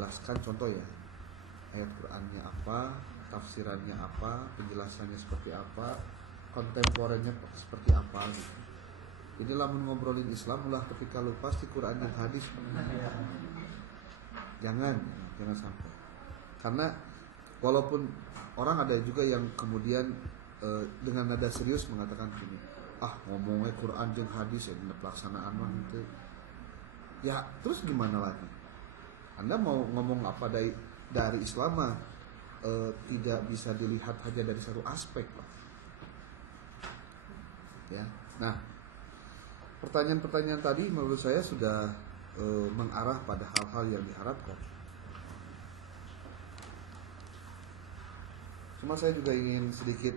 menjelaskan contoh ya, ayat Qur'annya apa, tafsirannya apa, penjelasannya seperti apa, kontemporer-nya seperti apa gitu. Inilah ngobrolin Islam ulah ketika lupa di Quran dan hadis. Jangan sampai. Karena walaupun orang ada juga yang kemudian dengan nada serius mengatakan gini, ngomongnya Quran dan hadis ya dina pelaksanaan mah gitu. Ya, terus gimana lagi? Anda mau ngomong apa dari Islam mah tidak bisa dilihat hanya dari satu aspek, Pak. Ya. Nah, pertanyaan-pertanyaan tadi menurut saya sudah mengarah pada hal-hal yang diharapkan. Cuma saya juga ingin sedikit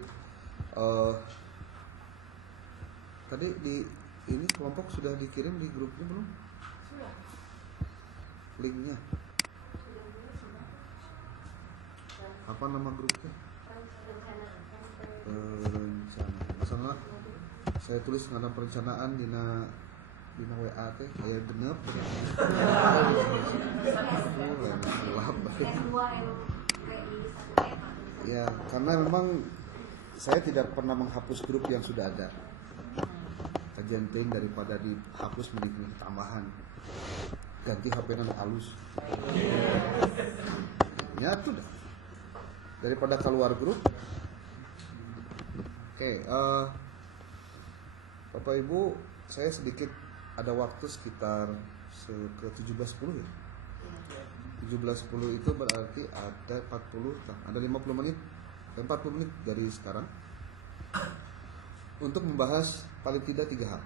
tadi ini kelompok sudah dikirim di grupnya belum? Sudah. Linknya. Apa nama grupnya? Rencana. Masalah saya tulis ngana perencanaan dina WA teh aya genep. Ya, karena memang saya tidak pernah menghapus grup yang sudah ada. Kajian ting daripada dihapus mending tambahan. Ganti HP-nya halus. Ya itu dah. Daripada keluar grup. Oke, Bapak Ibu, saya sedikit ada waktu sekitar ke 17.10 ya. 17.10 itu berarti ada 40, ada 50 menit, 40 menit dari sekarang untuk membahas paling tidak 3 hal.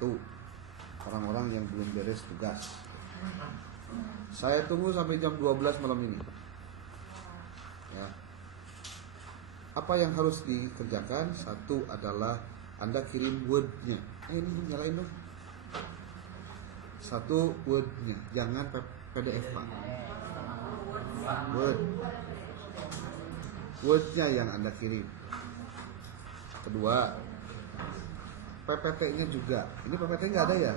1, orang-orang yang belum beres tugas. Saya tunggu sampai jam 12 malam ini. Ya. Apa yang harus dikerjakan? 1 adalah Anda kirim Word-nya. Ini nyalain dong. 1 Word-nya, jangan PDF Pak. Word-nya yang Anda kirim. 2, PPT-nya juga. Ini PPT nggak ada ya?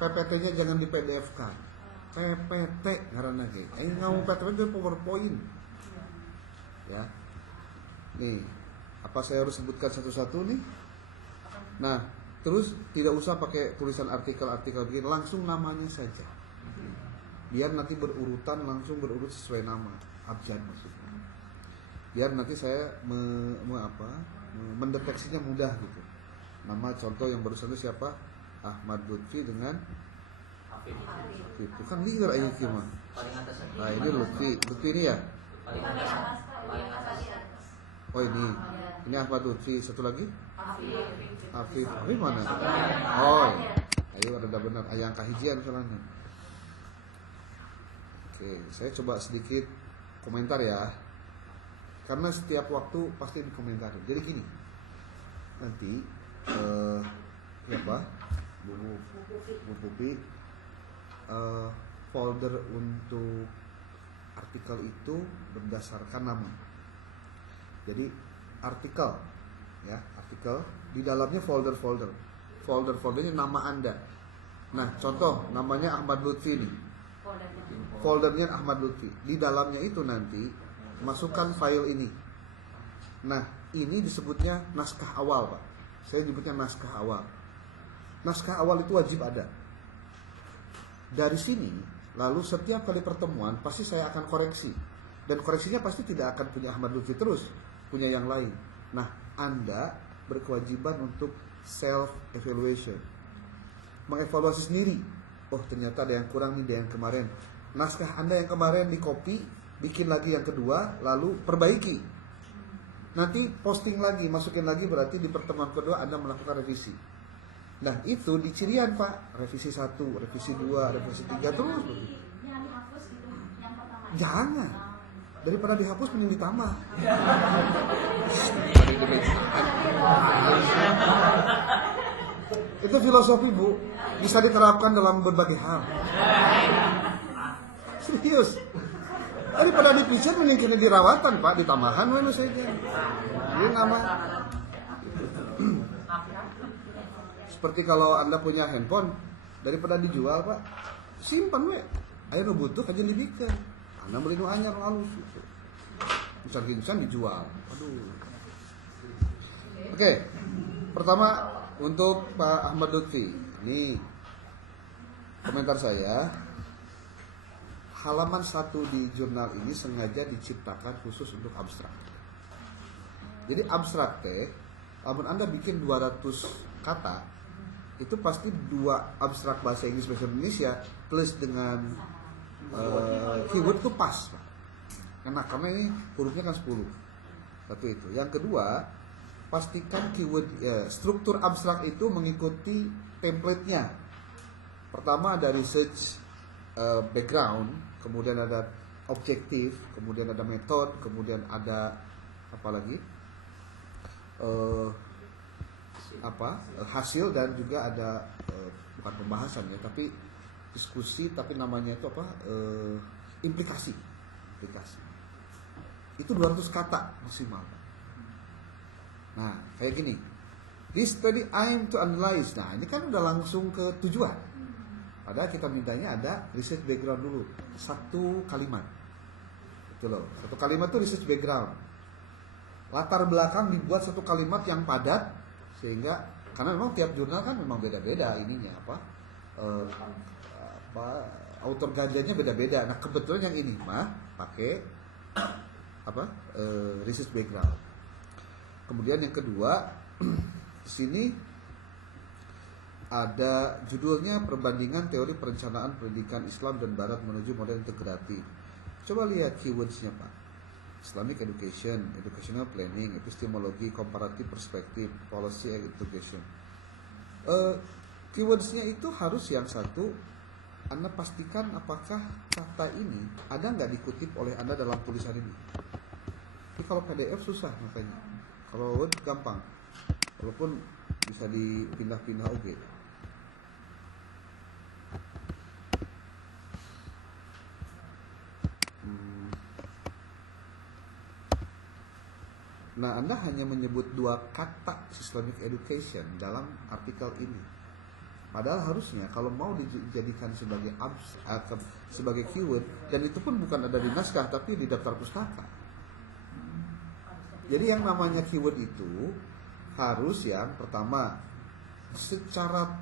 PPT-nya jangan di PDF-kan. PPT ngaranna ge. Ngomong PPT itu PowerPoint. Ya. Nih, apa saya harus sebutkan satu-satu nih? Nah, terus tidak usah pakai tulisan artikel-artikel begini, langsung namanya saja. Biar nanti berurutan, langsung berurut sesuai nama, abjad maksudnya. Biar nanti saya mendeteksinya mudah gitu. Nama contoh yang barusan itu siapa? Ahmad Lutfi dengan Afif. Itu kan liar aja mah. Nah, ini Lutfi ini ya. Oh ini Ahmad Lutfi. Satu lagi? Afif mana? Oh, ayo ada benar. Ayang kahijian soalnya. Oke, saya coba sedikit komentar ya. Karena setiap waktu pasti dikomentarin. Jadi gini. Nanti Bu Pupi folder untuk artikel itu berdasarkan nama. Jadi artikel di dalamnya foldernya nama Anda. Nah, contoh namanya Ahmad Lutfi nih. Foldernya Ahmad Lutfi. Di dalamnya itu nanti masukkan file ini. Nah, ini disebutnya naskah awal, Pak. Saya nyebutnya naskah awal. Naskah awal itu wajib ada. Dari sini, lalu setiap kali pertemuan pasti saya akan koreksi. Dan koreksinya pasti tidak akan punya Ahmad Lutfi terus, punya yang lain. Nah, Anda berkewajiban untuk self evaluation, mengevaluasi sendiri. Oh, ternyata ada yang kurang nih dari yang kemarin. Naskah Anda yang kemarin di copy, bikin lagi yang kedua, lalu perbaiki. Nanti posting lagi, masukin lagi, berarti di pertemuan kedua Anda melakukan revisi. Nah, itu di cirian Pak, revisi 1, revisi 2, revisi 3 terus. Jangan. Daripada dihapus mending ditambah. Itu filosofi Bu, bisa diterapkan dalam berbagai hal. Serius. Daripada dipisah mending kena dirawatan Pak, ditambahan mana saya. Ini nama. Seperti kalau Anda punya handphone, daripada dijual Pak, simpan we. Ayo nu butuh aja libikeun. Anda beli nu anyar nu alus gitu. Bisa dijual. Aduh. Oke. Pertama untuk Pak Ahmad Lutfi. Ini komentar saya. Halaman 1 di jurnal ini sengaja diciptakan khusus untuk abstrak. Jadi abstrak teh, kalau Anda bikin 200 kata, itu pasti 2 abstrak bahasa Inggris bahasa Indonesia plus dengan keyword itu pas. Karena ini hurufnya kan 10. Satu itu. Yang kedua, pastikan keyword struktur abstrak itu mengikuti template-nya. Pertama ada research background, kemudian ada objektif, kemudian ada metode, kemudian ada apa lagi? Hasil, dan juga ada bukan pembahasan ya, tapi diskusi, tapi namanya itu apa? Implikasi. Itu 200 kata maksimal. Nah, kayak gini. This study aim to analyze. Nah, ini kan udah langsung ke tujuan. Padahal kita mintanya ada research background dulu. 1 kalimat. Itu loh. 1 kalimat itu research background. Latar belakang dibuat 1 kalimat yang padat, sehingga karena memang tiap jurnal kan memang beda-beda ininya author guideline-nya beda-beda. Nah, kebetulan yang ini mah pakai research background. Kemudian yang kedua, di sini ada judulnya Perbandingan Teori Perencanaan Pendidikan Islam dan Barat menuju Model Integratif. Coba lihat keywords-nya, Pak. Islamic Education, Educational Planning, Epistemologi, Comparative Perspective, Policy and Education. Keywords-nya itu harus yang satu, Anda pastikan apakah kata ini ada nggak dikutip oleh Anda dalam tulisan ini. Tapi kalau PDF susah makanya. Kalau Word gampang. Walaupun bisa dipindah-pindah oke. Nah, Anda hanya menyebut 2 kata Islamic Education dalam artikel ini. Padahal harusnya kalau mau dijadikan sebagai keyword, dan itu pun bukan ada di naskah tapi di daftar pustaka. Jadi yang namanya keyword itu harus yang pertama secara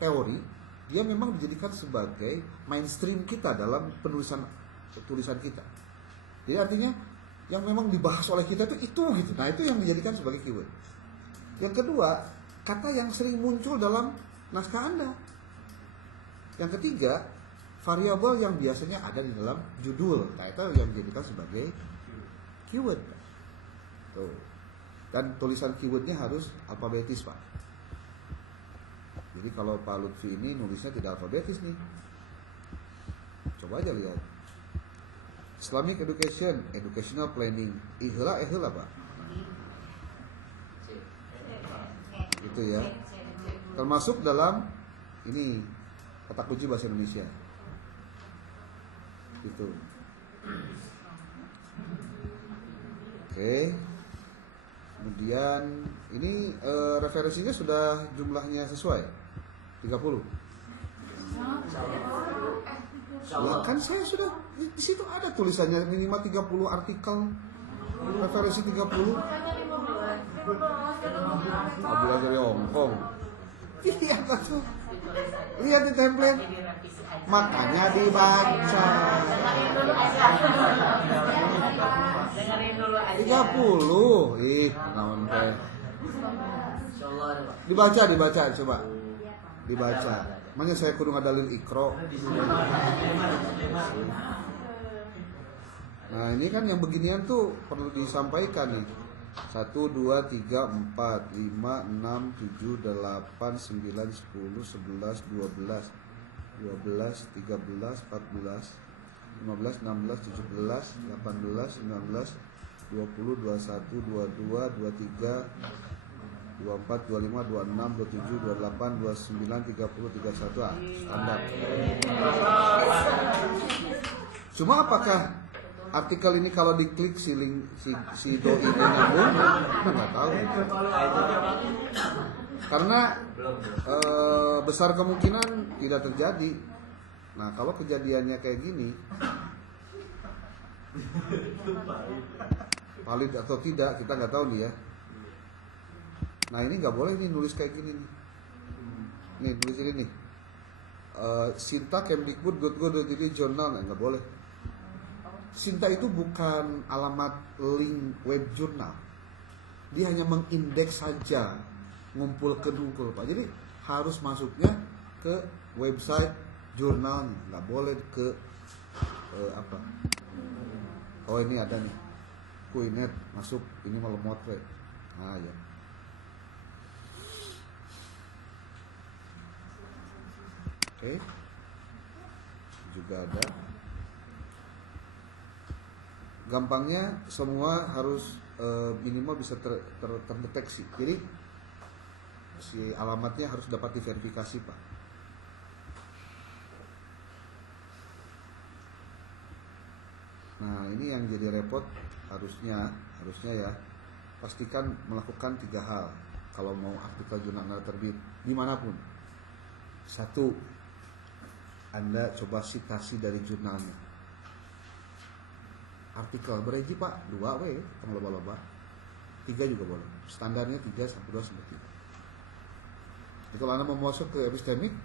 teori dia memang dijadikan sebagai mainstream kita dalam tulisan kita. Jadi artinya yang memang dibahas oleh kita itu gitu. Nah, itu yang dijadikan sebagai keyword. Yang kedua, kata yang sering muncul dalam naskah Anda. Yang ketiga, variabel yang biasanya ada di dalam judul. Nah, itu yang dijadikan sebagai keyword. Tuh. Dan tulisan keywordnya harus alfabetis, Pak. Jadi kalau Pak Lutfi ini nulisnya tidak alfabetis nih. Coba aja lihat. Islamic Education, Educational Planning. Ihla Pak. Gitu ya. Termasuk dalam ini kata kunci bahasa Indonesia. Gitu. Oke. Kemudian ini referensinya sudah jumlahnya sesuai 30. Ya kan saya sudah di situ ada tulisannya minimal 30 artikel, referensi 30. Abdullah dari Hongkong. Iya betul. Lihat di template. Makanya dibaca. 30. Naon teh. Dibaca coba. Dibaca. Makanya saya kudu ngadalin Iqra. Nah, ini kan yang beginian tuh perlu disampaikan nih. 1, 2, 3, 4, 5, 6, 7, 8, 9, 10, 11, 12, 12, 13, 14, 15, 16, 17, 18, 19, 20, 21, 22, 23, 24, 25, 26, 27, 28, 29, 30, 31. Standar. Cuma apakah artikel ini kalau diklik si doi ini nyambung? Kita nggak tahu. Karena besar kemungkinan tidak terjadi. Nah kalau kejadiannya kayak gini, valid atau tidak kita nggak tahu nih ya. Nah ini nggak boleh nih nulis kayak gini nih. Nih tulis ini nih. Sinta Kemdikbud jadi jurnal, nggak boleh. Sinta itu bukan alamat link web jurnal. Dia hanya mengindeks saja, ngumpul Pak. Jadi harus masuknya ke website jurnalnya, nggak boleh ke apa. Oh ini ada nih, Kuinet masuk, ini malah motret. Nah ya. Oke. Juga ada. Gampangnya semua harus minimal bisa terdeteksi. Jadi si alamatnya harus dapat diverifikasi, Pak. Nah ini yang jadi repot, harusnya ya pastikan melakukan 3 hal kalau mau artikel jurnal terbit dimanapun. 1, Anda coba citasi dari jurnalnya. Artikel bereji Pak 2 tong loba-loba, 3 juga boleh, standarnya 3 sampai 2 sampai 3. Jadi kalau Anda mau masuk ke epistemik,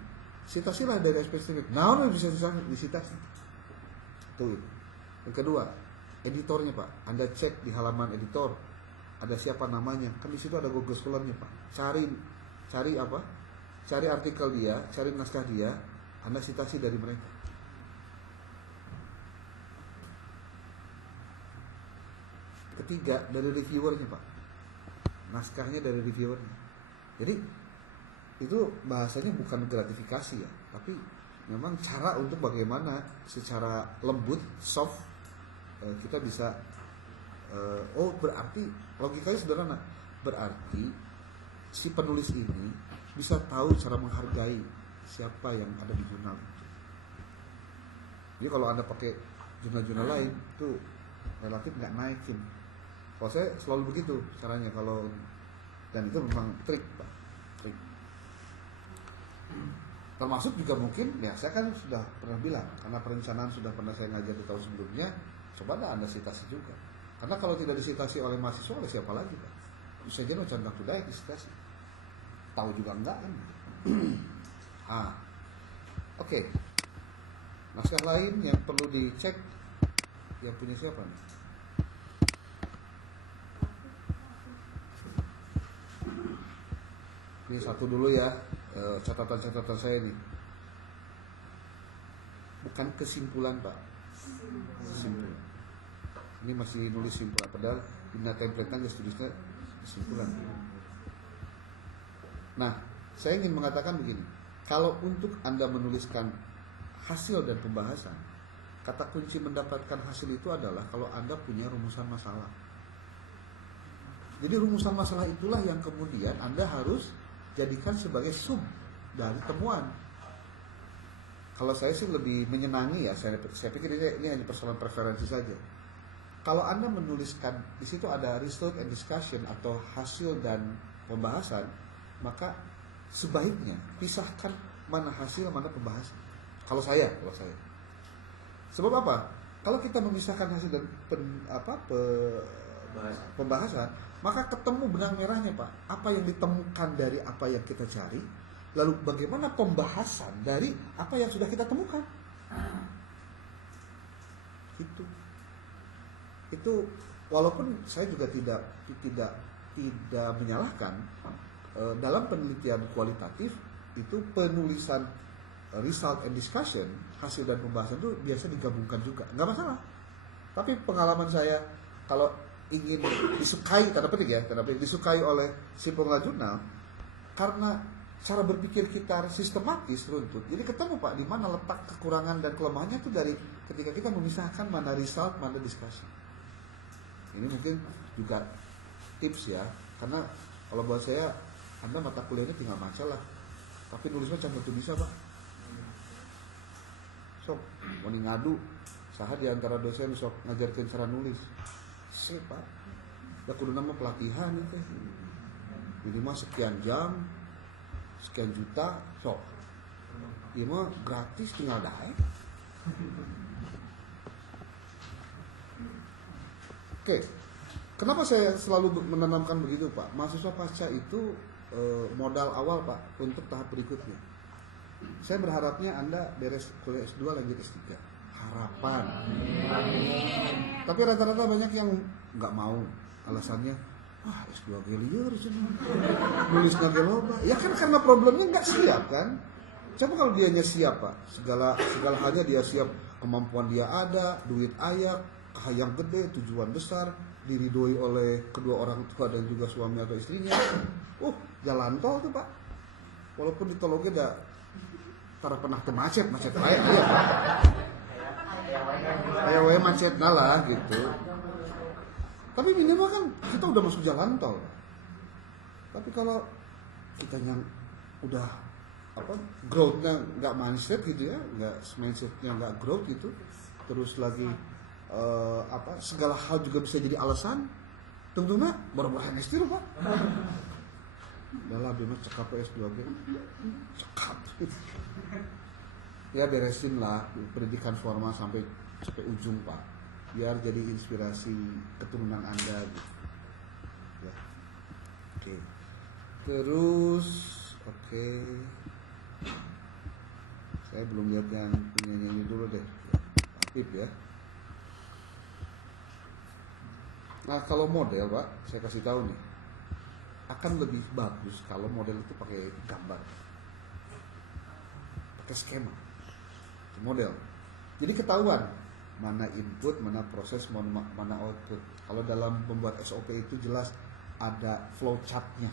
citasilah dari epistemik. Nah, Anda bisa disitasi. Itu. Yang kedua, editornya Pak. Anda cek di halaman editor, ada siapa namanya. Kan di situ ada Google Scholar-nya Pak. Cari apa? Cari artikel dia, cari naskah dia, Anda citasi dari mereka. Ketiga, dari reviewernya Pak. Naskahnya dari reviewernya. Jadi itu bahasanya bukan gratifikasi ya, tapi memang cara untuk bagaimana secara lembut, soft, kita bisa berarti logikanya sederhana. Berarti si penulis ini bisa tahu cara menghargai siapa yang ada di jurnal itu. Jadi kalau Anda pakai jurnal-jurnal lain itu relatif nggak naikin. Kalau saya selalu begitu caranya kalau, dan itu memang trik Pak. Trik. Termasuk juga mungkin ya saya kan sudah pernah bilang, karena perencanaan sudah pernah saya ngajar di tahun sebelumnya, coba Anda citasi juga. Karena kalau tidak disitasi oleh mahasiswa, oleh siapa lagi Pak? Bisa jadi macam budaya disitasi. Tahu juga enggak kan? Oke. Naskah lain yang perlu dicek, yang punya siapa nih? Ini satu dulu ya, catatan-catatan saya nih. Bukan kesimpulan Pak, kesimpulan. Ini masih nulis simpulan, padahal dina template-nya tulisnya kesimpulan. Nah, saya ingin mengatakan begini. Kalau untuk Anda menuliskan hasil dan pembahasan, kata kunci mendapatkan hasil itu adalah kalau Anda punya rumusan masalah. Jadi rumusan masalah itulah yang kemudian Anda harus jadikan sebagai sub dari temuan. Kalau saya sih lebih menyenangi ya, saya pikir ini hanya persoalan preferensi saja. Kalau Anda menuliskan di situ ada result and discussion atau hasil dan pembahasan, maka sebaiknya pisahkan mana hasil mana pembahasan. Kalau saya. Sebab apa? Kalau kita memisahkan hasil dan pembahasan, maka ketemu benang merahnya Pak. Apa yang ditemukan dari apa yang kita cari, lalu bagaimana pembahasan dari apa yang sudah kita temukan. Itu walaupun saya juga tidak menyalahkan, dalam penelitian kualitatif itu penulisan result and discussion, hasil dan pembahasan itu biasa digabungkan juga, nggak masalah. Tapi pengalaman saya, kalau ingin disukai, tanda petik disukai oleh si pengelola jurnal, karena cara berpikir kita sistematis, runtut, jadi ketemu Pak di mana letak kekurangan dan kelemahannya itu dari ketika kita memisahkan mana result, mana discussion. Ini mungkin juga tips ya, karena kalau buat saya, Anda mata kuliahnya tinggal baca lah, tapi nulisnya jangan tentu bisa Pak. Sok, mau ngadu, saha di antara dosen sok ngajarkan cara nulis. Pak, udah kudu nama pelatihan itu, minimal sekian jam, sekian juta, sok Iya mah gratis tinggal daek. Oke, kenapa saya selalu menanamkan begitu Pak? Mahasiswa pasca itu modal awal Pak untuk tahap berikutnya. Saya berharapnya Anda beres kuliah S2 lanjut S3. Harapan. Tapi rata-rata banyak yang nggak mau. Alasannya, S2 gelier nulisnya geloba. Ya kan karena problemnya nggak siap kan. Coba kalau dianya siap Pak, segala halnya dia siap, kemampuan dia ada, duit ayak, kahayang gede, tujuan besar, diridhoi oleh kedua orang tua dan juga suami atau istrinya. Jalan tol tuh Pak. Walaupun ditolongnya ada tara pernah macet aja Pak. Kayak macet ngalah gitu. Tapi minimal kan kita udah masuk jalan tol. Tapi kalau kita yang udah growth-nya nggak mindset gitu ya, mindsetnya nggak growth gitu, terus lagi segala hal juga bisa jadi alasan. Tunggu baru-baru ST Pak. Udah lah dia cekap S2 gitu. Cekap. Ya beresin lah pendidikan formal sampai ujung Pak. Biar jadi inspirasi keturunan Anda gitu. Ya. Oke. Terus saya belum lihat yang punyanya ini dulu deh. Aktif ya. Nah kalau model Pak, saya kasih tahu nih, akan lebih bagus kalau model itu pakai gambar, pakai skema, model. Jadi ketahuan mana input, mana proses, mana output. Kalau dalam membuat SOP itu jelas ada flow chartnya.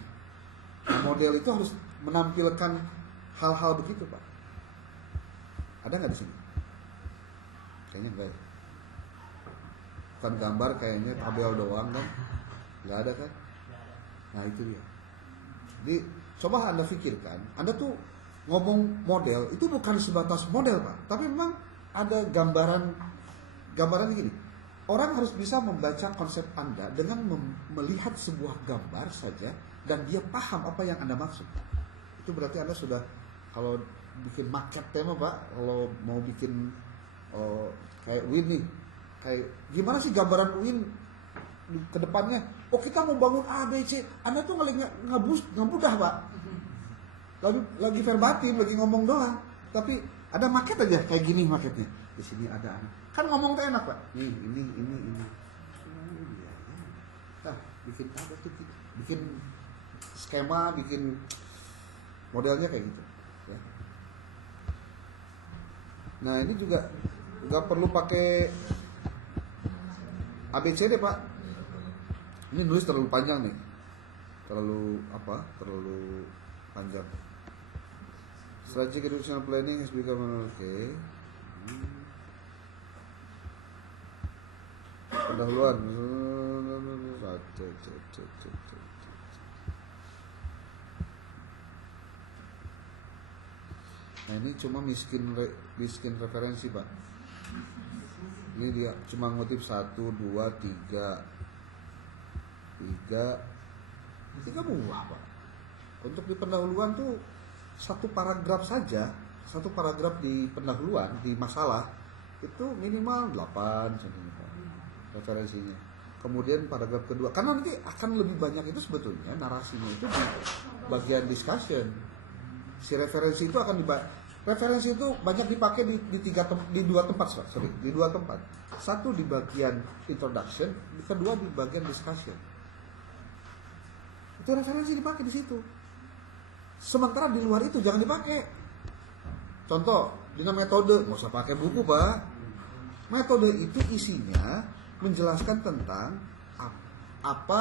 Nah, model itu harus menampilkan hal-hal begitu Pak. Ada nggak di sini? Kayaknya enggak ya. Bukan gambar, kayaknya tabel doang kan? Nggak ada kan? Nah itu dia. Jadi coba Anda pikirkan, Anda tuh ngomong model itu bukan sebatas model Pak, tapi memang ada gambaran gini. Orang harus bisa membaca konsep Anda dengan melihat sebuah gambar saja dan dia paham apa yang Anda maksud. Itu berarti Anda sudah, kalau bikin market tema Pak, kalau mau bikin kayak Win nih, kayak gimana sih gambaran Win ke depannya? Kita mau bangun A, B, C. Anda tuh ngebudah Pak. Lagi verbatim, lagi ngomong doang. Tapi ada market aja kayak gini marketnya. Di sini ada anak. Kan ngomong tuh enak Pak. Nih, ini. Nah, bikin apa tuh? Bikin skema, bikin modelnya kayak gitu. Ya. Nah ini juga nggak perlu pakai ABCD Pak. Ini nulis terlalu panjang nih, terlalu panjang. Strategic educational planning has become pendahuluan. Nah ini cuma miskin referensi Pak. Ini dia cuma ngutip 1, 2, 3 buah Pak. Untuk di pendahuluan tuh satu paragraf saja, satu paragraf di pendahuluan di masalah itu minimal 8 referensinya. Kemudian paragraf kedua, karena nanti akan lebih banyak itu sebetulnya narasinya itu di bagian discussion. Si referensi itu referensi itu banyak dipakai di dua tempat. Satu di bagian introduction, kedua di bagian discussion. Itu referensi dipakai di situ. Sementara di luar itu jangan dipakai. Contoh, dengan metode, nggak usah pakai buku Pak. Metode itu isinya menjelaskan tentang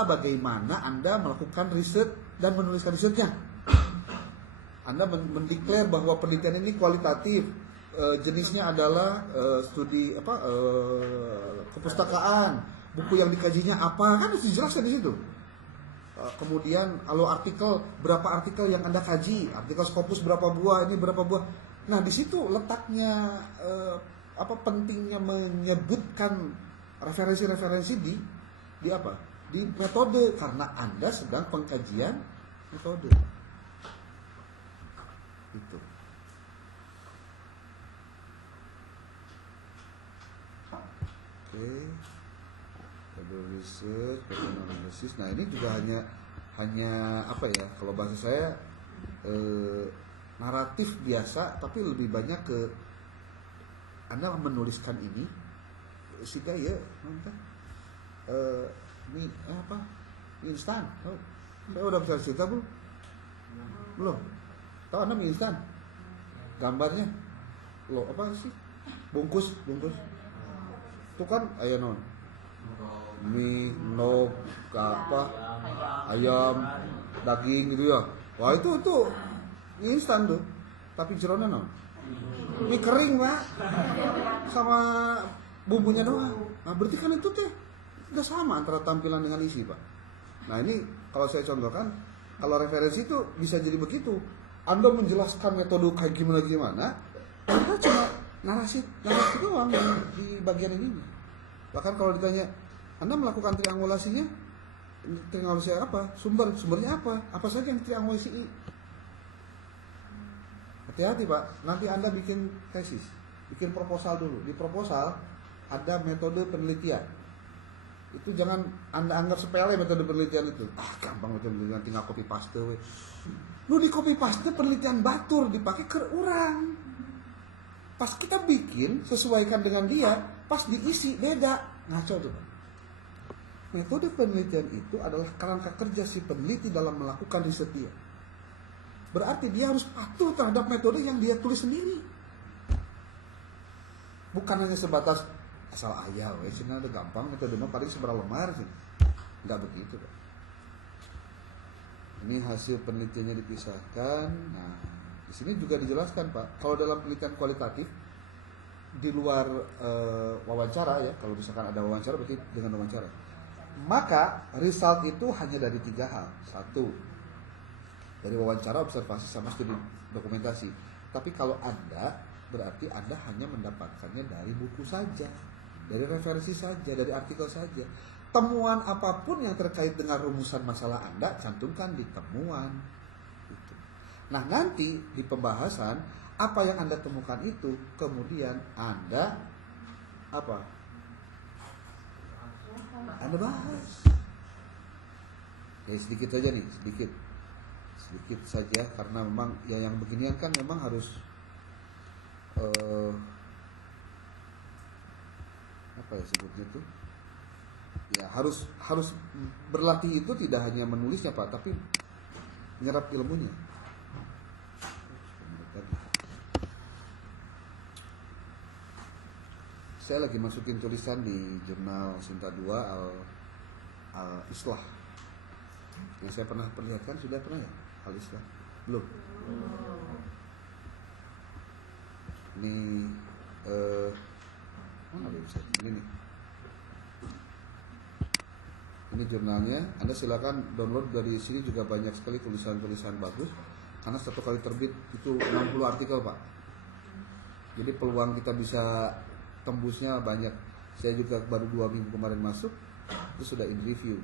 bagaimana Anda melakukan riset dan menuliskan risetnya. Anda mendeklar bahwa penelitian ini kualitatif, jenisnya adalah studi kepustakaan, buku yang dikajinya apa, kan harus dijelaskan di situ. Kemudian kalau artikel, berapa artikel yang Anda kaji, artikel Scopus berapa buah, ini berapa buah. Nah di situ letaknya pentingnya menyebutkan referensi-referensi di apa? Di metode, karena Anda sedang pengkajian metode. Itu. Double research, pattern analysis. Nah ini juga hanya apa ya? Kalau bahasa saya naratif biasa, tapi lebih banyak ke Anda menuliskan ini sehingga ya, ini apa? Mie instan. Oh, saya udah bisa cerita belum? Belum. Tahu Anda mie instan? Gambarnya, lo apa sih? Bungkus. Itu kan ayam non. Mie, no, apa, ayam, daging gitu ya. Wah itu mie instan tuh. Tapi jeronya non. Mie kering pak, sama bumbunya doang. Nah berarti kan itu teh udah sama antara tampilan dengan isi pak. Nah ini kalau saya contohkan, kalau referensi itu bisa jadi begitu. Anda menjelaskan metode kayak gimana, Anda cuma narasi doang di bagian ini. Bahkan kalau ditanya, Anda melakukan triangulasinya apa? Sumbernya apa? Apa saja yang triangulasi? Hati-hati Pak, nanti Anda bikin tesis, bikin proposal dulu. Di proposal ada metode penelitian. Itu jangan Anda anggap sepele metode penelitian itu. Gampang metode penelitian, tinggal copy paste we. Lu di copy paste penelitian batur dipakai ke orang. Pas kita bikin sesuaikan dengan dia, pas diisi beda, ngaco tuh Pak. Metode penelitian itu adalah kerangka kerja si peneliti dalam melakukan riset dia. Berarti dia harus patuh terhadap metode yang dia tulis sendiri. Bukan hanya sebatas asal ayah, sini ada gampang metode paling seberapa lemar sih. Enggak begitu Pak. Ini hasil penelitiannya dipisahkan. Nah, di sini juga dijelaskan Pak, kalau dalam penelitian kualitatif di luar wawancara ya, kalau misalkan ada wawancara berarti dengan wawancara. Maka result itu hanya dari 3 hal. 1, dari wawancara, observasi, sama studi dokumentasi. Tapi kalau Anda, berarti Anda hanya mendapatkannya dari buku saja, dari referensi saja, dari artikel saja. Temuan apapun yang terkait dengan rumusan masalah Anda, cantumkan di temuan. Nah nanti di pembahasan, apa yang Anda temukan itu, kemudian Anda apa? Anda bahas. Ya sedikit saja nih, sedikit saja, karena memang ya yang beginian kan memang harus apa ya sebutnya tuh, ya harus berlatih itu tidak hanya menulisnya Pak, tapi menyerap ilmunya. Saya lagi masukin tulisan di jurnal Sinta 2 Al-Islah. Yang saya pernah perlihatkan, sudah pernah ya? Al-Islah? Belum? Ini mana website? Ini nih. Ini jurnalnya. Anda silakan download dari sini, juga banyak sekali tulisan-tulisan bagus. Karena satu kali terbit itu 60 artikel Pak. Jadi peluang kita bisa tembusnya banyak. Saya juga baru 2 minggu kemarin masuk, itu sudah in review,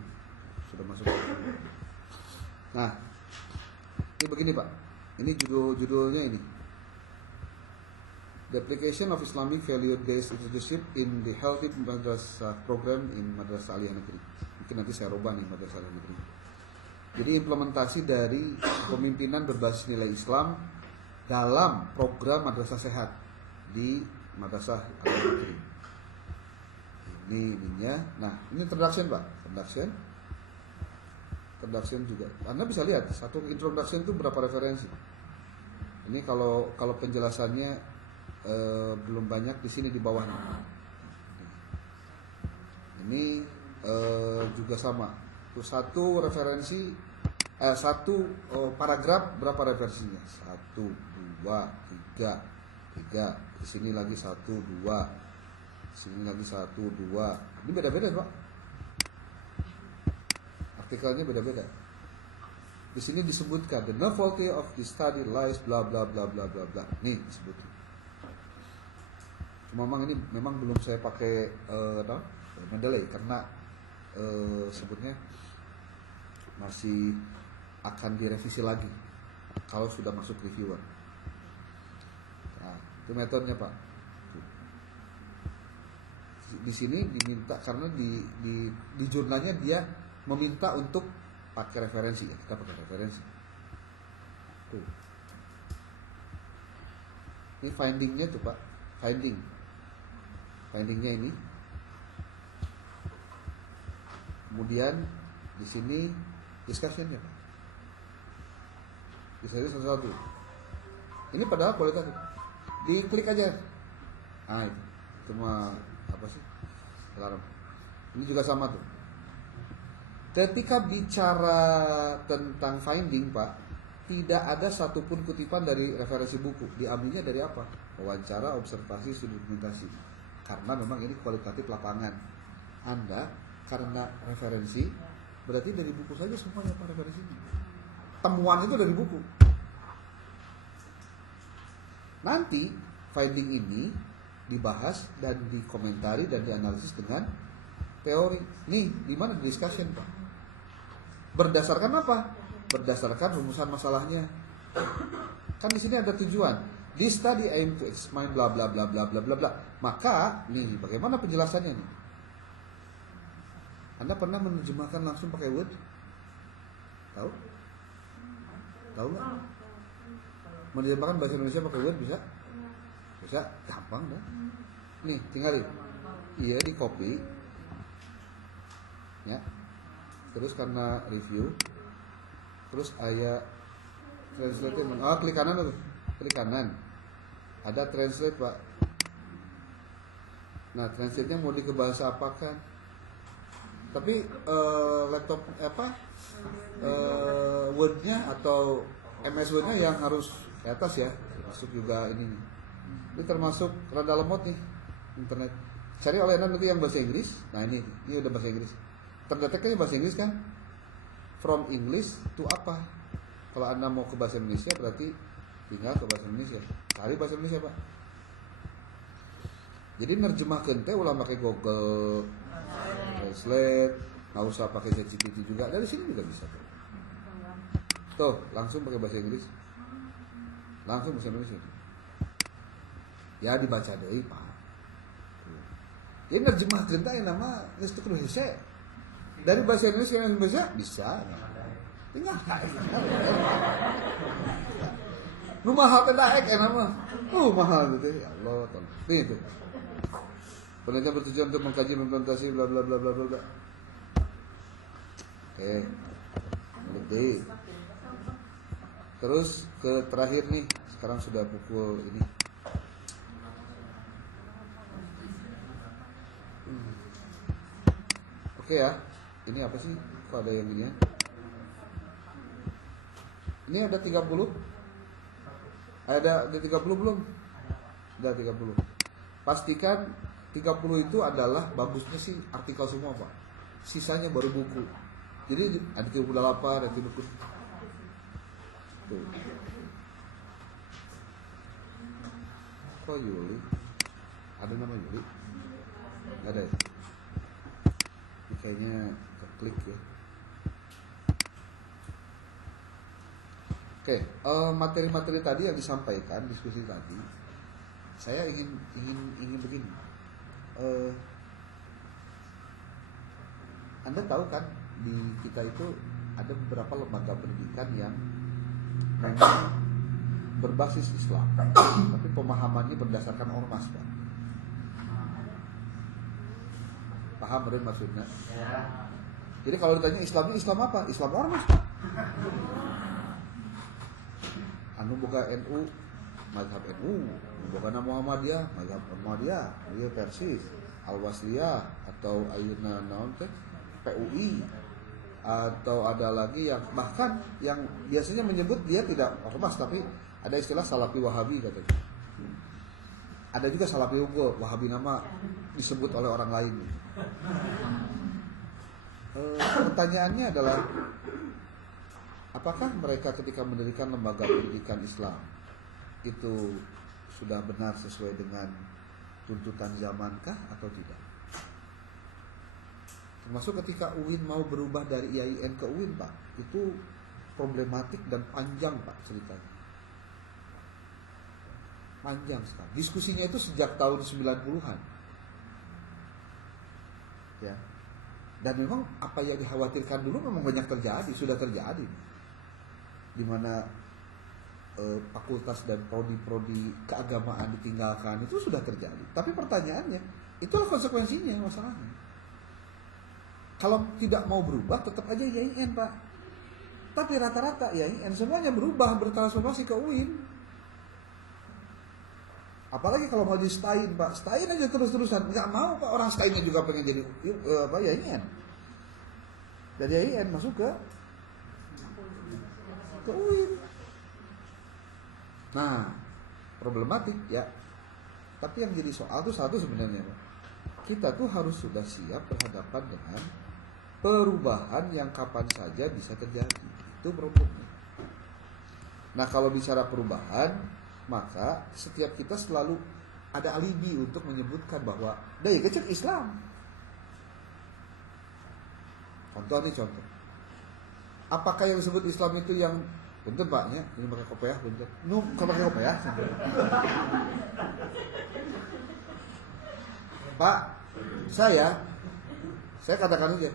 sudah masuk. Nah, ini begini Pak. Ini judulnya ini. The application of Islamic value-based leadership in the Healthy Madrasah Program in Madrasah Aliyah Negeri. Mungkin nanti saya rubah nih Madrasah Aliyah Negeri. Jadi implementasi dari kepemimpinan berbasis nilai Islam dalam program madrasah sehat di Madrasah Aliyah Negeri. Ini ininya. Nah, ini introduction Pak. Introduction juga. Anda bisa lihat satu introduction itu berapa referensi. Ini kalau penjelasannya belum banyak di sini di bawahnya. Ini juga sama. Itu satu referensi, satu paragraf berapa referensinya? 1, 2, 3. Di sini lagi 1, 2. Di sini lagi 1, 2. Ini beda-beda Pak. Artikelnya beda-beda. Di sini disebutkan the novelty of the study lies bla bla bla bla bla bla. Nih disebutkan. Cuma memang belum saya pakai mendeley karena sebutnya masih akan direvisi lagi kalau sudah masuk reviewer. Nah, itu metodenya Pak. di sini diminta karena di jurnalnya dia meminta untuk pakai referensi, ya kita pakai referensi. Tuh. Ini findingnya tuh Pak, findingnya ini. Kemudian di sini discussionnya Pak. Bisa satu-satu. Ini padahal kualitatif. Diklik aja. Ah itu cuma apa sih? Alarm. Ini juga sama tuh. Ketika bicara tentang finding Pak, tidak ada satupun kutipan dari referensi buku. Diambilnya dari apa? Wawancara, observasi, studi dokumentasi. Karena memang ini kualitatif lapangan. Anda karena referensi, berarti dari buku saja semuanya Pak referensinya. Temuan itu dari buku. Nanti finding ini dibahas dan dikomentari dan dianalisis dengan teori. Nih, di mana discussion Pak? Berdasarkan apa? Berdasarkan rumusan masalahnya. Kan di sini ada tujuan. This study aim to examine bla bla bla bla bla bla bla. Maka, nih bagaimana penjelasannya nih? Anda pernah menerjemahkan langsung pakai Word? Tahu? Tahu nggak? Menerjemahkan bahasa Indonesia pakai Word bisa? Bisa, gampang dah. Nih, tinggalin. Iya, di copy. Ya. Terus karena review, terus ayat translate, klik kanan tuh, klik kanan. Ada translate Pak. Nah, translate-nya mau ke bahasa apa kan? Tapi laptop Word-nya atau MS Word-nya yang harus ke atas ya. Masuk juga ini. Ini termasuk rada lemot nih internet. Cari oleh Anda nanti yang bahasa Inggris. Nah ini udah bahasa Inggris. Terdeteknya bahasa Inggris kan? From English to apa? Kalau Anda mau ke bahasa Indonesia berarti tinggal ke bahasa Indonesia. Cari bahasa Indonesia Pak. Jadi nerjemahkan teh ulah pakai Google Translate, nggak usah pakai ChatGPT juga. Dari sini juga bisa. Tuh, langsung pakai bahasa Inggris. Langsung bahasa Indonesia. Ya dibaca deh Pak. Ini nerjemahkan teh nama geus teu kudu hese. Dari bahasa Indonesia ke bahasa Indonesia bisa. Tinggal nu mahal teh daek enak mah. Mahal gitu ya Allah. Nih itu. Penelitian bertujuan untuk mengkaji implementasi bla bla bla bla bla. Oke. Lebih. Terus ke terakhir nih, sekarang sudah pukul ini. Oke ya. Ini apa sih? Kok ada yang gini ya? Ini ada 30? Ada 30 belum? Ada 30. Pastikan 30 itu adalah bagusnya sih artikel semua Pak. Sisanya baru buku. Jadi ada 38, ada 30. Tuh. Kok Yuli? Ada nama Yuli? Nggak ada ya? Ini kayaknya keklik ya. Oke, materi-materi tadi yang disampaikan, diskusi tadi, saya ingin begini. Anda tahu kan di kita itu ada beberapa lembaga pendidikan yang memang berbasis Islam, tapi pemahamannya berdasarkan ormas, Pak. Paham benar maksudnya? Jadi kalau ditanya Islamnya Islam apa? Islam ormas. Anu buka NU, mazhab NU, bukan Muhammadiyah, mazhab Muhammadiyah, dia Persis, Al-Wasliyah atau ayeuna naon teh PUI, atau ada lagi yang bahkan yang biasanya menyebut dia tidak ormas tapi ada istilah Salafi Wahabi katanya. Ada juga Salafi unggul, Wahabi nama disebut oleh orang lain. Pertanyaannya adalah apakah mereka ketika mendirikan lembaga pendidikan Islam itu sudah benar sesuai dengan tuntutan zamankah atau tidak? Termasuk ketika UIN mau berubah dari IAIN ke UIN Pak, itu problematik dan panjang Pak ceritanya. Panjang sekali. Diskusinya itu sejak tahun 90-an. Ya. Dan memang apa yang dikhawatirkan dulu memang banyak terjadi, sudah terjadi. Di mana fakultas dan prodi-prodi keagamaan ditinggalkan, itu sudah terjadi. Tapi pertanyaannya, itulah konsekuensinya masalahnya. Kalau tidak mau berubah, tetap aja YIN, Pak. Tapi rata-rata YIN semuanya berubah, bertransformasi ke UIN. Apalagi kalau mau di STAIN, Pak. STAIN aja terus-terusan. Nggak mau, Pak. Orang STAINnya juga pengen jadi YIN. Dari YIN masuk ke UIN. Nah, problematik ya. Tapi yang jadi soal tuh satu sebenarnya, Pak. Kita tuh harus sudah siap berhadapan dengan perubahan yang kapan saja bisa terjadi. Itu problemnya. Nah, kalau bicara perubahan, maka setiap kita selalu ada alibi untuk menyebutkan bahwa daya kecil Islam. Contoh. Apakah yang disebut Islam itu yang bentar Pak, ya, ini pakai kopiah, bentar. Kalau pakai kopiah. Pak, saya katakan aja,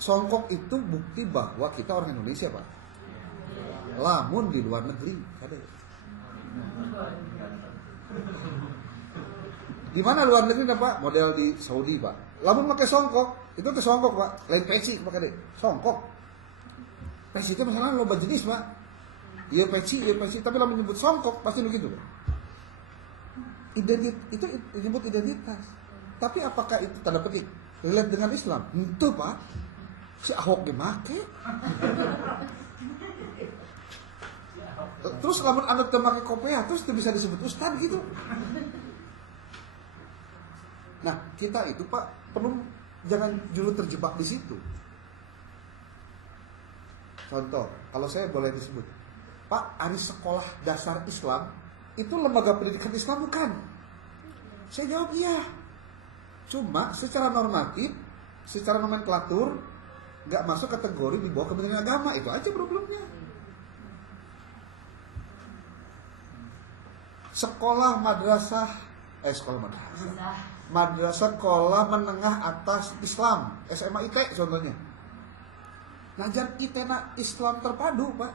songkok itu bukti bahwa kita orang Indonesia, Pak. Lamun di luar negeri, ada. Di mana luar negeri, Pak? Model di Saudi, Pak. Lamun pakai songkok, itu tuh songkok, Pak. Lain peci, pakai deh, songkok. Peci itu masalah loba jenis, Pak. Iya peci, tapi lamun menyebut songkok pasti begitu, Pak. Itu disebut identitas. Tapi apakah itu tanda petik relate dengan Islam? Itu, Pak. Si Ahok dimake. Terus lamun anak memakai kopiah, terus itu bisa disebut ustad gitu. Nah, kita itu, Pak, perlu jangan dulu terjebak di situ. Contoh, kalau saya boleh disebut, Pak, ada sekolah dasar Islam, itu lembaga pendidikan Islam bukan? Saya jawab iya. Cuma secara normatif, secara nomenklatur, nggak masuk kategori di bawah Kementerian Agama. Itu aja problemnya. Madrasah sekolah menengah atas Islam, SMA IT contohnya. Ngajar ITENA Islam terpadu, Pak.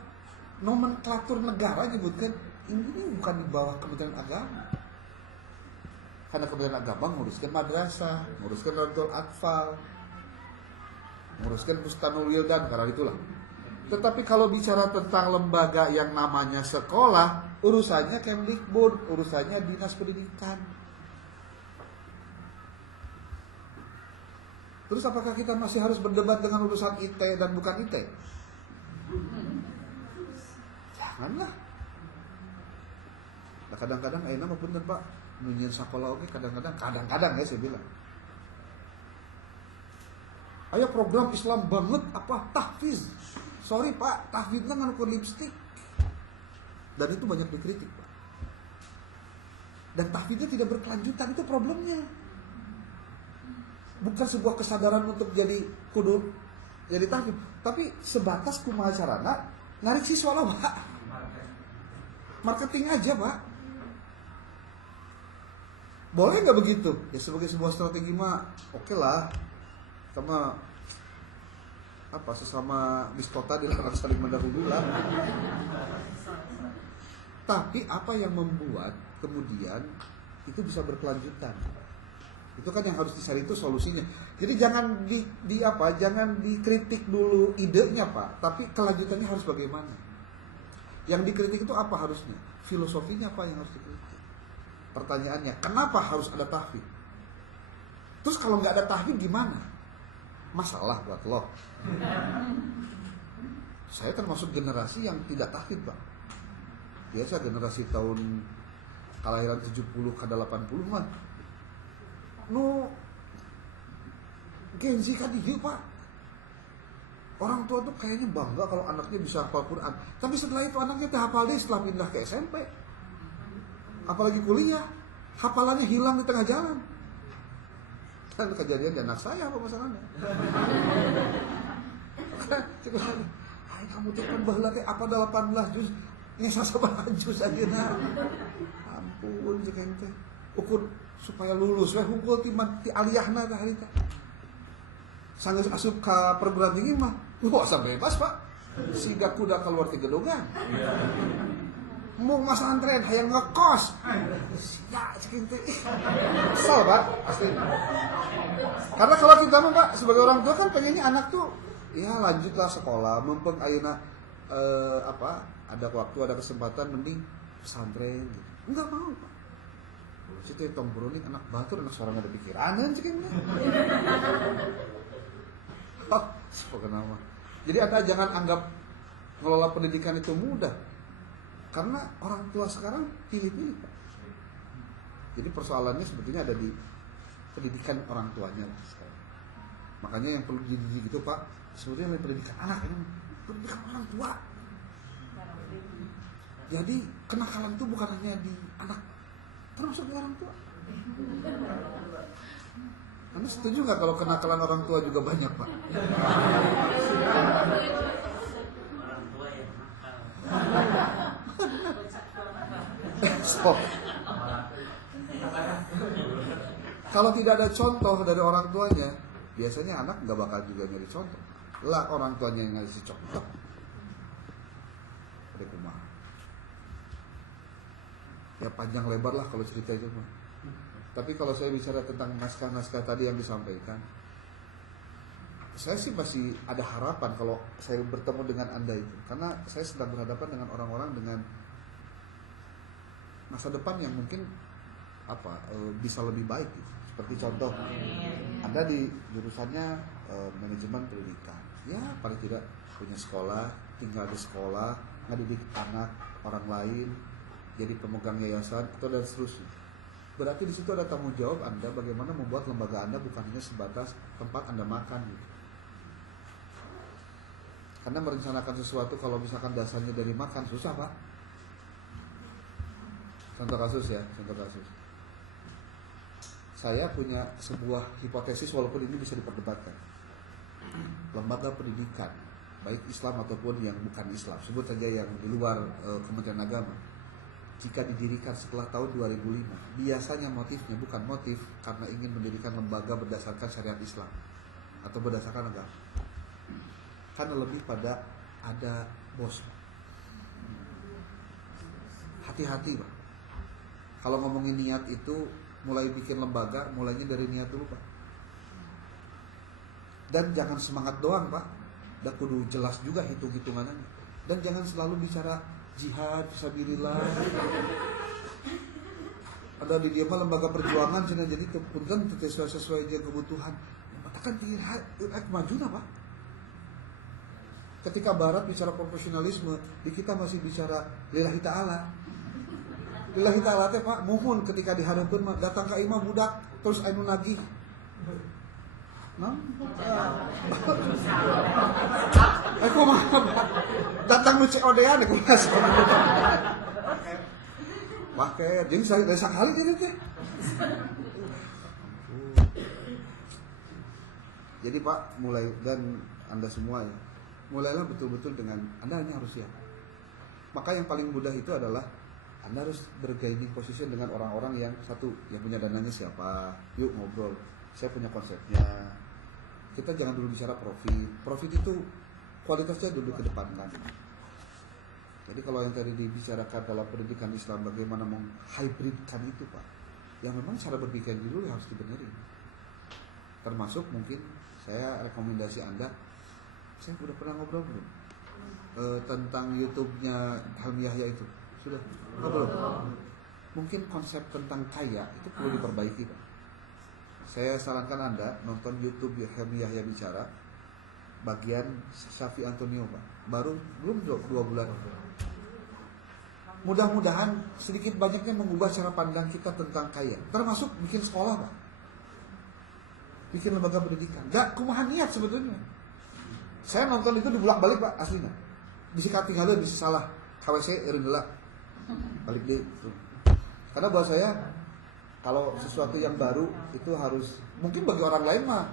Nomenklatur negara nyebutkan ini bukan di bawah Kementerian Agama. Karena Kementerian Agama nguruskan madrasah, nguruskan Radul Atfal, nguruskan Bustanul Wildan, karena itulah. Tetapi kalau bicara tentang lembaga yang namanya sekolah, urusannya Kemdikbud, urusannya Dinas Pendidikan. Terus apakah kita masih harus berdebat dengan urusan IT dan bukan IT? Janganlah. Nah, kadang-kadang enak maupun Pak nunjukin sekolah oke, kadang-kadang ya saya bilang. Ayo program Islam banget apa tahfiz. Sorry Pak, tahfiznya ngukur lipstik. Dan itu banyak dikritik, Pak. Dan tahfiznya tidak berkelanjutan, itu problemnya. Bukan sebuah kesadaran untuk jadi kudu jadi tahfiz, tapi sebatas kumaha carana narik siswa lo, Pak. Marketing aja, Pak. Boleh nggak begitu? Ya sebagai sebuah strategi mah oke lah. Sama sesama biskota dilarang saling mendahului lah. Tapi apa yang membuat kemudian itu bisa berkelanjutan? Itu kan yang harus dicari itu solusinya. Jadi jangan jangan dikritik dulu idenya, Pak, tapi kelanjutannya harus bagaimana? Yang dikritik itu apa harusnya? Filosofinya apa yang harus dikritik? Pertanyaannya, kenapa harus ada tahfidz? Terus kalau nggak ada tahfidz gimana? Masalah buat lo. Saya termasuk generasi yang tidak tahfidz, Pak. Biasa generasi tahun kelahiran 70 ke 80 mah. Gen Z kan dia, Pak. Orang tua tuh kayaknya bangga kalau anaknya bisa hafal Quran. Tapi setelah itu anaknya hafal deh setelah pindah ke SMP. Apalagi kuliah, hafalannya hilang di tengah jalan. Kan kejadian di anak saya apa masalahnya? Kamu tuh kan baheula teh apa 18 juz, ngesa sabaraha juz ajeuna. Ampun jeung teh. Ukur supaya lulus weh hungkul ti aliyahna teh harita. Sanggeus asup ka perguruan tinggi mah, wah asa bebas Pak. Siga kuda keluar ti gedongan. Mau mas antren hayang ngekos. Ya ceking teh. Kesel Pak, asli. Karena kalau kita mah Pak sebagai orang tua kan pengennya anak tuh ya lanjutlah sekolah, mumpung ayeuna ada waktu, ada kesempatan mending pesantren gitu. Enggak mau Pak. Situ tong berunik anak batur, anak seorang ada pikiranan ceking teh. Kenapa? Jadi Anda jangan anggap ngelola pendidikan itu mudah. Karena orang tua sekarang pilih-pilih Pak. Jadi persoalannya sebetulnya ada di pendidikan orang tuanya lah sekarang. Makanya yang perlu dididik itu Pak, sebetulnya pendidikan anak ini pendidikan orang tua. Jadi kenakalan itu bukan hanya di anak, termasuk di orang tua. Anda setuju nggak kalau kenakalan orang tua juga banyak Pak? Orang tua yang nakal. So, kalau tidak ada contoh dari orang tuanya, biasanya anak nggak bakal juga nyari contoh. Lah orang tuanya yang ngasih contoh. Ada kumaha. Ya panjang lebar lah kalau cerita itu mah. Tapi kalau saya bicara tentang naskah-naskah tadi yang disampaikan, saya sih masih ada harapan kalau saya bertemu dengan Anda itu. Karena saya sedang berhadapan dengan orang-orang dengan masa depan yang mungkin bisa lebih baik gitu. Seperti contoh, Anda di jurusannya manajemen pendidikan. Ya paling tidak punya sekolah, tinggal di sekolah, ngedidik anak orang lain, jadi pemegang yayasan atau dan seterusnya. Berarti di situ ada tanggung jawab Anda bagaimana membuat lembaga Anda bukan hanya sebatas tempat Anda makan gitu. Karena merencanakan sesuatu kalau misalkan dasarnya dari makan susah Pak. Contoh kasus. Saya punya sebuah hipotesis walaupun ini bisa diperdebatkan. Lembaga pendidikan baik Islam ataupun yang bukan Islam, sebut saja yang di luar Kementerian Agama, jika didirikan setelah tahun 2005, biasanya motifnya bukan motif karena ingin mendirikan lembaga berdasarkan syariat Islam atau berdasarkan agama, karena lebih pada ada bos. Hati-hati Pak. Kalau ngomongin niat itu, mulai bikin lembaga, mulainya dari niat dulu Pak. Dan jangan semangat doang Pak, udah kudu jelas juga hitung-hitungannya. Dan jangan selalu bicara jihad, fisabilillah. Ada di dia mah lembaga perjuangan cina jadi punten sesuai aja kebutuhan. Matakan maju Pak. Ketika Barat bicara profesionalisme, di kita masih bicara lillahi ta'ala. Lillahi ta'ala teh Pak, muhun ketika dihareupeun mah datang ka imam budak terus anu nagih. Nah. Kumaha datang nu COD-an kumaha. Pakai jadi saya dari sakali jadi teh. Jadi Pak, mulai dan Anda semua ya, mulailah betul-betul dengan Anda hanya harus siap. Maka yang paling mudah itu adalah Anda harus bergaining position dengan orang-orang yang satu, yang punya dananya siapa. Yuk ngobrol, saya punya konsepnya. Kita jangan dulu bicara profit. Profit itu kualitasnya dulu kedepankan. Jadi kalau yang tadi dibicarakan dalam pendidikan Islam, bagaimana menghybridkan itu Pak, yang memang cara berpikir dulu harus dibenerin. Termasuk mungkin saya rekomendasi Anda, saya udah pernah ngobrol belum tentang YouTube-nya Helmi Yahya itu? Sudah? Belum? Mungkin konsep tentang kaya itu perlu diperbaiki Pak. Saya sarankan Anda nonton YouTube Helmi Yahya bicara bagian Syafi Antonio Pak. Belum 2 bulan. Mudah-mudahan sedikit banyaknya mengubah cara pandang kita tentang kaya. Termasuk bikin sekolah Pak, bikin lembaga pendidikan. Gak kumaha niat sebetulnya. Saya nonton itu dibulak-balik Pak aslinya. Bisa katinggalin, bisa salah. KWC eureun heula. Balik deh. Karena buat saya kalau sesuatu yang baru itu harus, mungkin bagi orang lain mah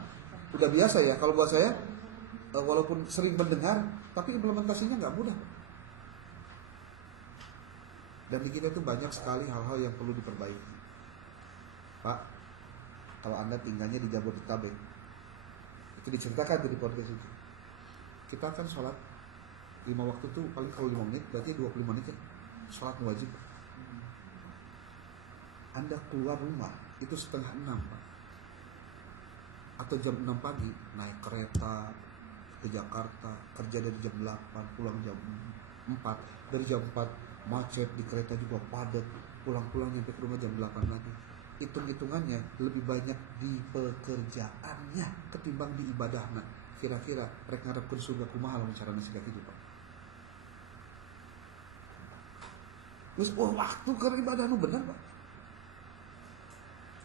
udah biasa ya. Kalau buat saya walaupun sering mendengar, tapi implementasinya nggak mudah. Dan di kita itu banyak sekali hal-hal yang perlu diperbaiki. Pak, kalau Anda tinggalnya di Jabodetabek, Itu diceritakan tuh di podcast itu. Kita kan sholat 5 waktu tuh paling kalau 5 menit berarti 25 menit ya. Sholat wajib. Anda keluar rumah itu setengah 6 Pak. Atau jam 6 pagi naik kereta ke Jakarta, kerja dari jam 8, pulang jam 4. Dari jam 4 macet di kereta juga padat, pulang-pulang nyampe ke rumah jam 8 lagi. Hitung-hitungannya lebih banyak di pekerjaannya ketimbang di ibadahnya. Kira-kira rek ngarepkeun surga kumaha lamun carana siga kitu Pak. Terus waktu ke ibadah nu bener Pak.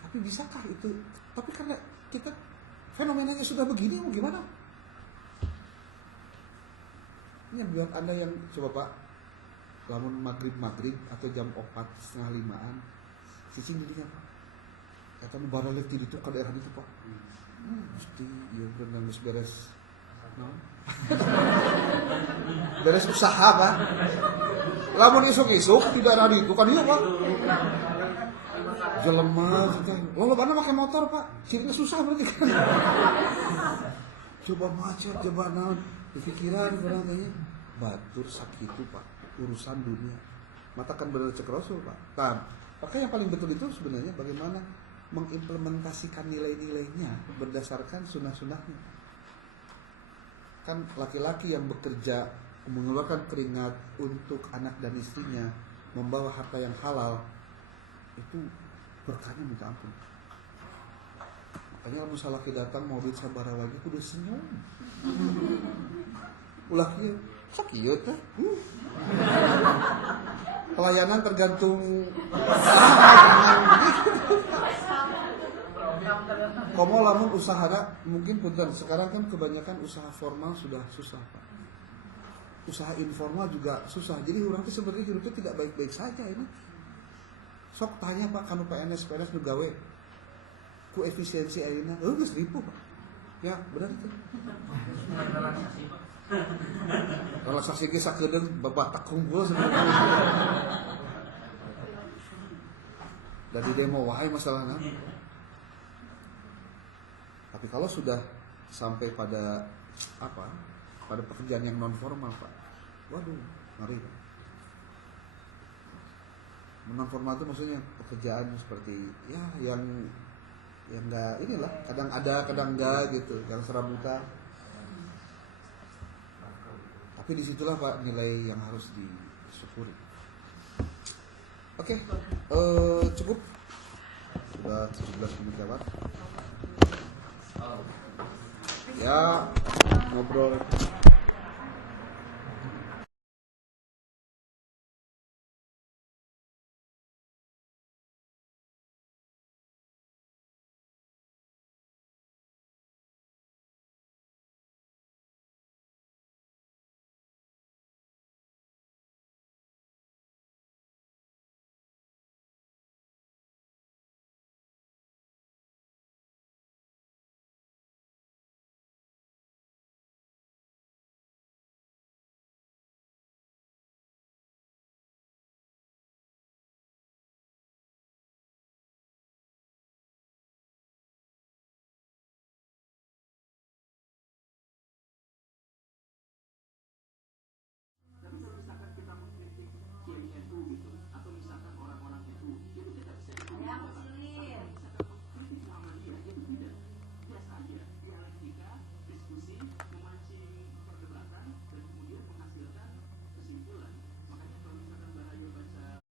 Tapi bisakah itu? Tapi karena kita fenomenanya sudah begini mau gimana? Ini buat Anda yang coba Pak, lamun maghrib atau jam 4:30-an cicing dirinya Pak. Eta nu baralek ti ditu ka daerah ditu Pak. Mesti ieu berenang geus beres. Naon? Beres usaha Pak. Lamun isuk-isuk di daerah ditu kan ieu Pak. Jelema teh. Lolobana make motor Pak. Cirinya susah berarti kan. Coba macet, coba naon. Pikiran orang kayaknya batur sakitu Pak. Urusan dunia. Matakan bener cek Rasul Pak. Kan. Maka yang paling betul itu sebenarnya bagaimana mengimplementasikan nilai-nilainya berdasarkan sunnah-sunnahnya. Kan laki-laki yang bekerja mengeluarkan keringat untuk anak dan istrinya, membawa harta yang halal, itu berkahnya minta ampun. Makanya kalau laki datang mau duit sabaraha lagi kudu senyum. Ulah kieu, sakieu teh. Pelayanan tergantung komo lamun usahana mungkin punten sekarang kan kebanyakan usaha formal sudah susah Pak. Usaha informal juga susah. Jadi orang itu sebenarnya hidupnya tidak baik-baik saja ini. Sok tanya Pak kanu PNS nu gawe ku efisiensi ayeuna geus ribu Pak. Ya, benar itu. Relaksasi ge sakedeung babatak kumpul sebenarnya. Dari demo wae masalahna. Tapi kalau sudah sampai pada apa? Pada pekerjaan yang non formal Pak. Waduh, ngeri Pak. Non formal itu maksudnya pekerjaan seperti ya yang enggak inilah, kadang ada, kadang enggak gitu, yang serabutan. Tapi disitulah Pak nilai yang harus disyukuri. Oke, cukup. Sudah 17 menit lewat. Ya, ngobrol